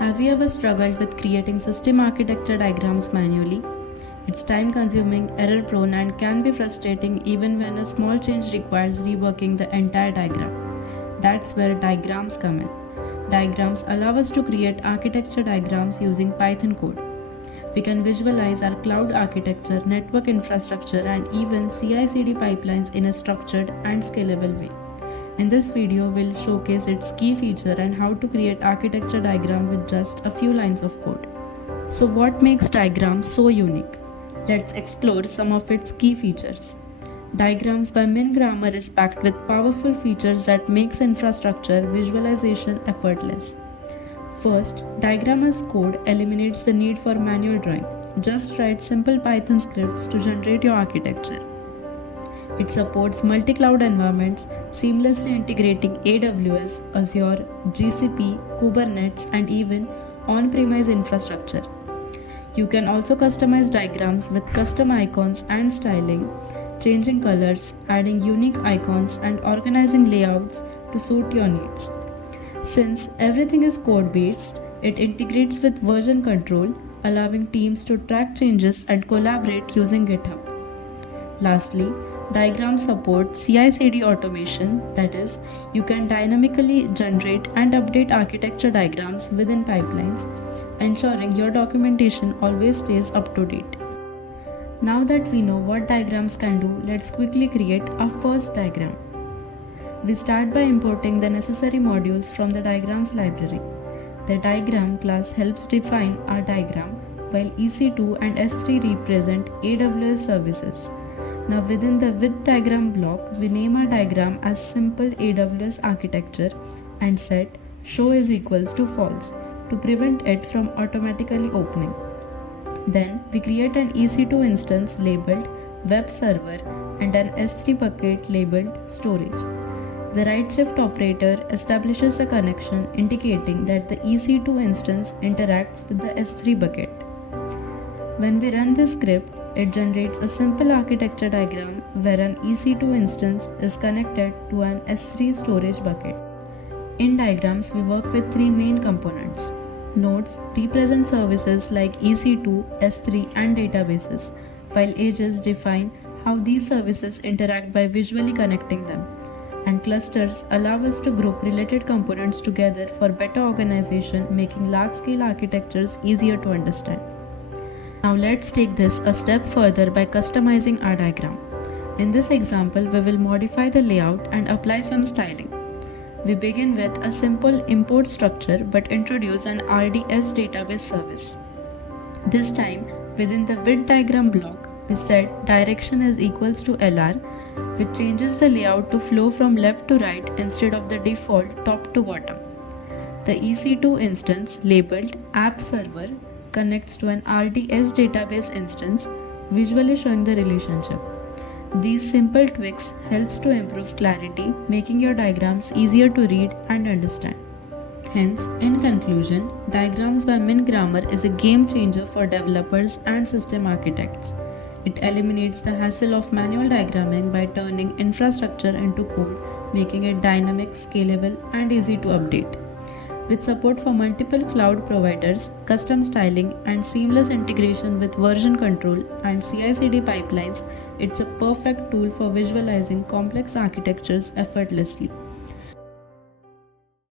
Have you ever struggled with creating system architecture diagrams manually? It's time consuming, error prone, and can be frustrating even when a small change requires reworking the entire diagram. That's where diagrams come in. Diagrams allow us to create architecture diagrams using Python code. We can visualize our cloud architecture, network infrastructure, and even CI/CD pipelines in a structured and scalable way. In this video, we'll showcase its key feature and how to create architecture diagram with just a few lines of code. So what makes diagrams so unique? Let's explore some of its key features. Diagrams by MinGrammer is packed with powerful features that makes infrastructure visualization effortless. First, diagram as code eliminates the need for manual drawing. Just write simple Python scripts to generate your architecture. It supports multi-cloud environments, seamlessly integrating AWS, Azure, GCP, Kubernetes, and even on-premise infrastructure. You can also customize diagrams with custom icons and styling, changing colors, adding unique icons, and organizing layouts to suit your needs. Since everything is code-based, it integrates with version control, allowing teams to track changes and collaborate using GitHub. Lastly, diagrams support CI/CD automation, that is, you can dynamically generate and update architecture diagrams within pipelines, ensuring your documentation always stays up to date. Now that we know what diagrams can do, let's quickly create our first diagram. We start by importing the necessary modules from the diagrams library. The diagram class helps define our diagram, while EC2 and S3 represent AWS services. Now within the with diagram block, we name our diagram as simple AWS architecture and set show is equals to false to prevent it from automatically opening. Then we create an EC2 instance labeled web server and an S3 bucket labeled storage. The right shift operator establishes a connection indicating that the EC2 instance interacts with the S3 bucket. When we run this script, it generates a simple architecture diagram where an EC2 instance is connected to an S3 storage bucket. In diagrams, we work with three main components. Nodes represent services like EC2, S3, and databases, while edges define how these services interact by visually connecting them. And clusters allow us to group related components together for better organization, making large-scale architectures easier to understand. Now let's take this a step further by customizing our diagram. In this example, we will modify the layout and apply some styling. We begin with a simple import structure but introduce an RDS database service. This time, within the with diagram block, we set direction is equals to LR, which changes the layout to flow from left to right instead of the default top to bottom. The EC2 instance labeled app server connects to an RDS database instance, visually showing the relationship. These simple tweaks helps to improve clarity, making your diagrams easier to read and understand. Hence, in conclusion, diagrams by MinGrammer is a game changer for developers and system architects. It eliminates the hassle of manual diagramming by turning infrastructure into code, making it dynamic, scalable, and easy to update. With support for multiple cloud providers, custom styling, and seamless integration with version control and CI/CD pipelines, it's a perfect tool for visualizing complex architectures effortlessly.